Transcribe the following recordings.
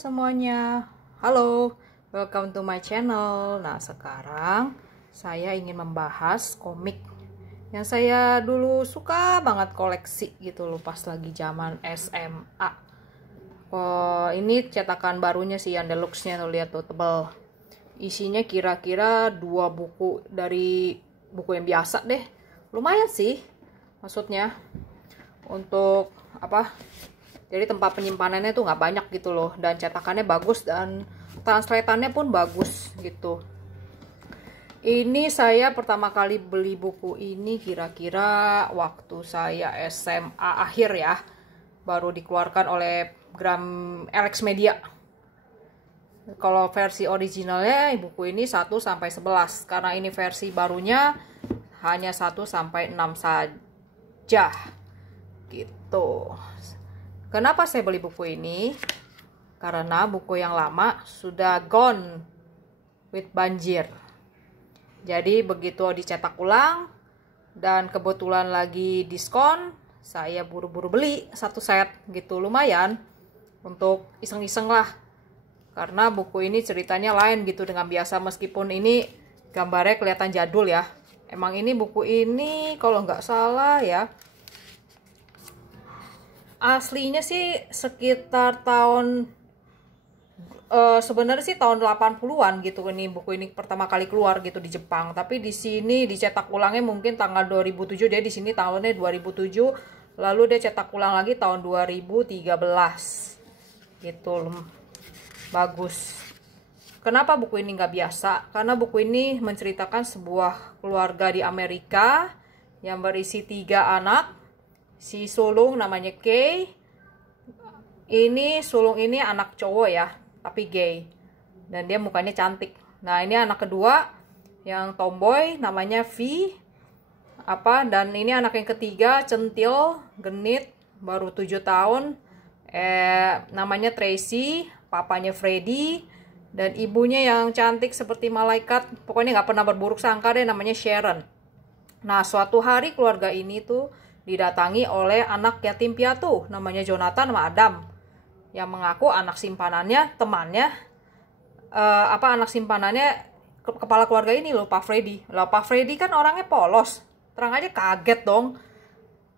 Semuanya, halo, welcome to my channel. Nah, sekarang saya ingin membahas komik yang saya dulu suka banget koleksi gitu loh pas lagi zaman SMA. Oh, ini cetakan barunya sih yang deluxe-nya tuh, lihat tuh, tebal. Isinya kira-kira 2 buku dari buku yang biasa deh. Lumayan sih, maksudnya untuk apa? Jadi tempat penyimpanannya tuh nggak banyak gitu loh, dan cetakannya bagus dan translatannya pun bagus gitu. Ini saya pertama kali beli buku ini kira-kira waktu saya SMA akhir ya, baru dikeluarkan oleh Alex Media. Kalau versi originalnya buku ini 1 sampai 11, karena ini versi barunya hanya 1 sampai 6 saja gitu. Kenapa saya beli buku ini? Karena buku yang lama sudah gone with banjir. Jadi begitu dicetak ulang dan kebetulan lagi diskon, saya buru-buru beli 1 set gitu, lumayan untuk iseng-iseng lah. Karena buku ini ceritanya lain gitu dengan biasa, meskipun ini gambarnya kelihatan jadul ya. Emang ini buku ini kalau nggak salah ya, aslinya sih sekitar tahun sebenarnya sih tahun 80-an gitu. Ini buku ini pertama kali keluar gitu di Jepang, tapi di sini dicetak ulangnya mungkin tanggal 2007. Dia di sini tahunnya 2007, lalu dia cetak ulang lagi tahun 2013 gitu. Bagus. Kenapa buku ini nggak biasa? Karena buku ini menceritakan sebuah keluarga di Amerika yang berisi 3 anak. Si sulung namanya Kay. Ini sulung ini anak cowok ya, tapi gay. Dan dia mukanya cantik. Nah, ini anak kedua yang tomboy namanya V. Dan ini anak yang ketiga centil, genit, baru 7 tahun. Namanya Tracy, papanya Freddy, dan ibunya yang cantik seperti malaikat. Pokoknya nggak pernah berburuk sangka deh, namanya Sharon. Nah, suatu hari keluarga ini tuh didatangi oleh anak yatim piatu namanya Jonathan sama Adam, yang mengaku anak simpanannya temannya anak simpanannya kepala keluarga ini loh, Pak Freddy. Lah, Pak Freddy kan orangnya polos, terang aja kaget dong.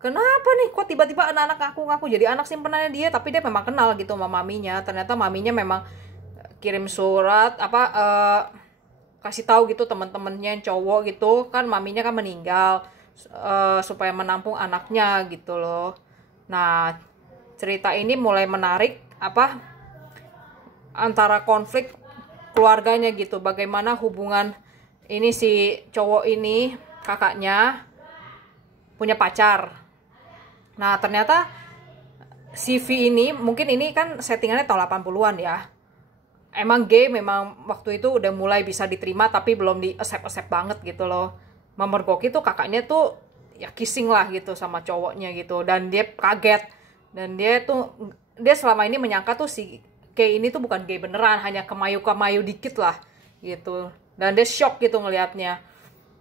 Kenapa nih kok tiba-tiba anak-anak ngaku jadi anak simpanannya dia, tapi dia memang kenal gitu sama maminya. Ternyata maminya memang kirim surat kasih tahu gitu teman-temannya yang cowok gitu kan, maminya kan meninggal supaya menampung anaknya gitu loh. Nah, cerita ini mulai menarik antara konflik keluarganya gitu. Bagaimana hubungan ini, si cowok ini kakaknya punya pacar. Nah, ternyata CV ini, mungkin ini kan settingannya tahun 80-an ya. Emang gay, memang waktu itu udah mulai bisa diterima, tapi belum di-accept banget gitu loh. Memergoki tuh kakaknya tuh ya kissing lah gitu sama cowoknya gitu, dan dia kaget. Dan dia selama ini menyangka tuh si Kay ini tuh bukan gay beneran, hanya kemayu-kemayu dikit lah gitu. Dan dia shock gitu ngelihatnya.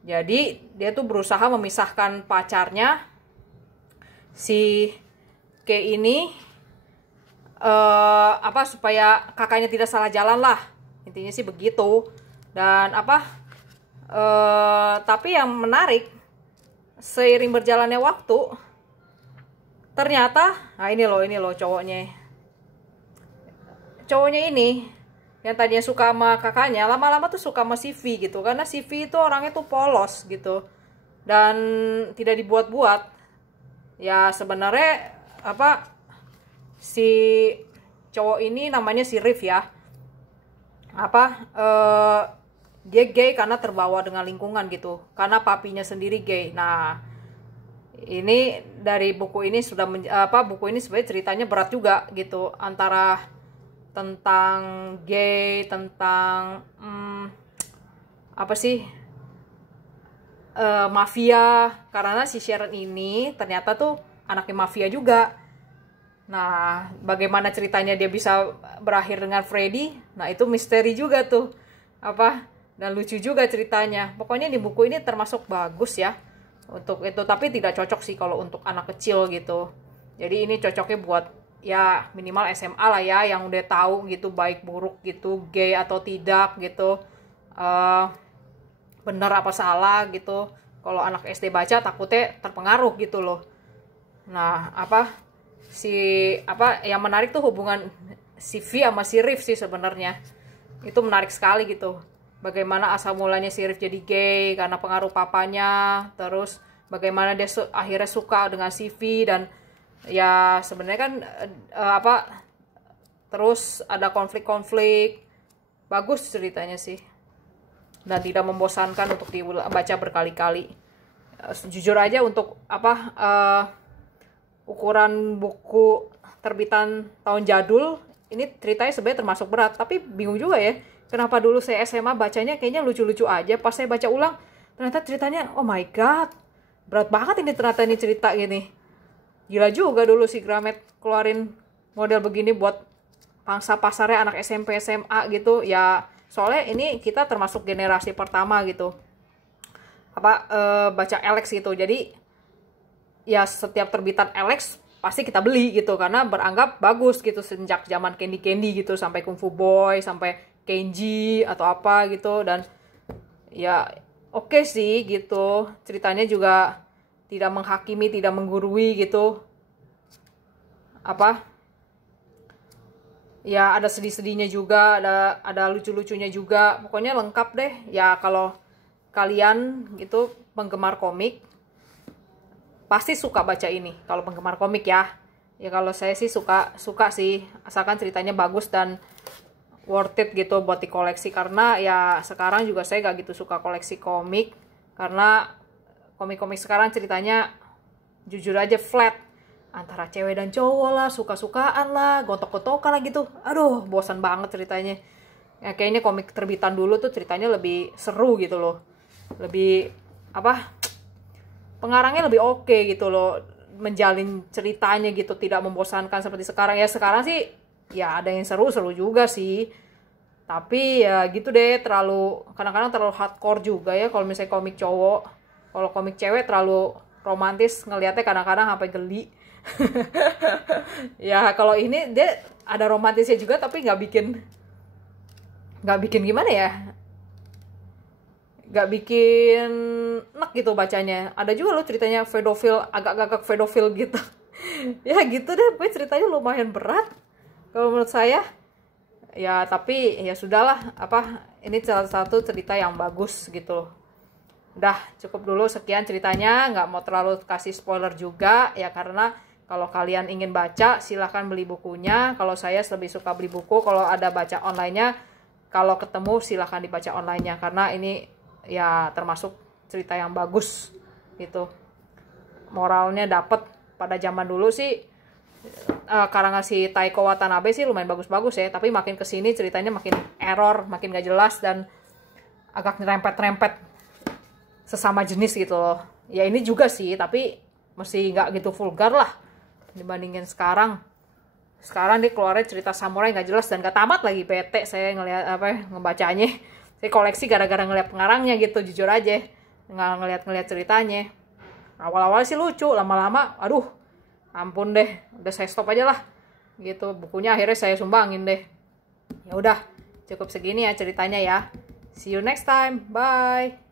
Jadi dia tuh berusaha memisahkan pacarnya si Kay ini supaya kakaknya tidak salah jalan lah, intinya sih begitu. Dan tapi yang menarik, seiring berjalannya waktu, ternyata ini loh cowoknya ini yang tadinya suka sama kakaknya, lama-lama tuh suka sama si V gitu, karena si V itu orangnya tuh polos gitu dan tidak dibuat-buat ya. Sebenarnya si cowok ini namanya si Riff ya, dia gay karena terbawa dengan lingkungan gitu, karena papinya sendiri gay. Nah, ini dari buku ini buku ini sebenarnya ceritanya berat juga gitu, antara tentang gay, tentang mafia, karena si Sharon ini ternyata tuh anaknya mafia juga. Nah, bagaimana ceritanya dia bisa berakhir dengan Freddy? Nah, itu misteri juga tuh. Dan lucu juga ceritanya. Pokoknya di buku ini termasuk bagus ya untuk itu, tapi tidak cocok sih kalau untuk anak kecil gitu. Jadi ini cocoknya buat ya minimal SMA lah ya, yang udah tahu gitu baik buruk gitu, gay atau tidak gitu, bener apa salah gitu. Kalau anak SD baca takutnya terpengaruh gitu loh. Nah, yang menarik tuh hubungan si V sama si Rif sih sebenarnya. Itu menarik sekali gitu. Bagaimana asal mulanya si Rif jadi gay karena pengaruh papanya, terus bagaimana dia akhirnya suka dengan si V, dan ya sebenarnya kan terus ada konflik-konflik. Bagus ceritanya sih. Dan tidak membosankan untuk dibaca berkali-kali. Jujur aja untuk ukuran buku terbitan tahun jadul, ini ceritanya sebenarnya termasuk berat, tapi bingung juga ya. Kenapa dulu saya SMA bacanya kayaknya lucu-lucu aja, pas saya baca ulang ternyata ceritanya oh my god, berat banget ini ternyata ini cerita gini. Gila juga dulu si Gramet keluarin model begini buat pangsa pasarnya anak SMP SMA gitu ya. Soalnya ini kita termasuk generasi pertama gitu baca Alex gitu. Jadi ya setiap terbitan Alex pasti kita beli gitu karena beranggap bagus gitu, sejak zaman Candy Candy gitu sampai Kung Fu Boy, sampai Kenji atau apa gitu. Dan ya oke sih gitu, ceritanya juga tidak menghakimi, tidak menggurui gitu. Ya ada sedih-sedihnya juga, ada lucu-lucunya juga, pokoknya lengkap deh ya. Kalau kalian gitu penggemar komik pasti suka baca ini kalau penggemar komik ya. Ya kalau saya sih suka sih, asalkan ceritanya bagus dan worth it gitu buat dikoleksi. Karena ya sekarang juga saya gak gitu suka koleksi komik, karena komik-komik sekarang ceritanya jujur aja flat, antara cewek dan cowok lah, suka-sukaan lah, gotok-gotokan lah gitu. Aduh, bosan banget ceritanya. Ya kayaknya komik terbitan dulu tuh ceritanya lebih seru gitu loh. Lebih pengarangnya lebih oke gitu loh, menjalin ceritanya gitu, tidak membosankan seperti sekarang. Ya sekarang sih ya ada yang seru-seru juga sih. Tapi ya gitu deh, kadang-kadang terlalu hardcore juga ya kalau misalnya komik cowok. Kalau komik cewek terlalu romantis, ngelihatnya kadang-kadang sampai geli. Ya kalau ini dia ada romantisnya juga, tapi nggak bikin gimana ya, nggak bikin enak gitu bacanya. Ada juga loh ceritanya pedofil, agak-agak pedofil gitu. Ya gitu deh, ceritanya lumayan berat kalau menurut saya. Ya tapi ya sudahlah, ini salah satu cerita yang bagus gitu. Udah cukup dulu sekian ceritanya, nggak mau terlalu kasih spoiler juga ya, karena kalau kalian ingin baca silahkan beli bukunya. Kalau saya lebih suka beli buku, kalau ada baca online-nya, kalau ketemu silahkan dibaca online-nya, karena ini ya termasuk cerita yang bagus gitu. Moralnya dapet. Pada zaman dulu sih karangan si Taiko Watanabe sih lumayan bagus-bagus ya, tapi makin kesini ceritanya makin error, makin gak jelas, dan agak nyerempet-nyerempet sesama jenis gitu loh. Ya ini juga sih, tapi masih gak gitu vulgar lah dibandingin sekarang. Sekarang dia keluarnya cerita samurai gak jelas dan gak tamat lagi. Bete saya ngelihat ngebacanya. Saya koleksi gara-gara ngeliat pengarangnya gitu, jujur aja. Nggak ngeliat ceritanya. Awal-awal sih lucu, lama-lama aduh ampun deh, udah saya stop aja lah gitu. Bukunya akhirnya saya sumbangin deh. Ya udah, cukup segini ya ceritanya ya. See you next time, bye.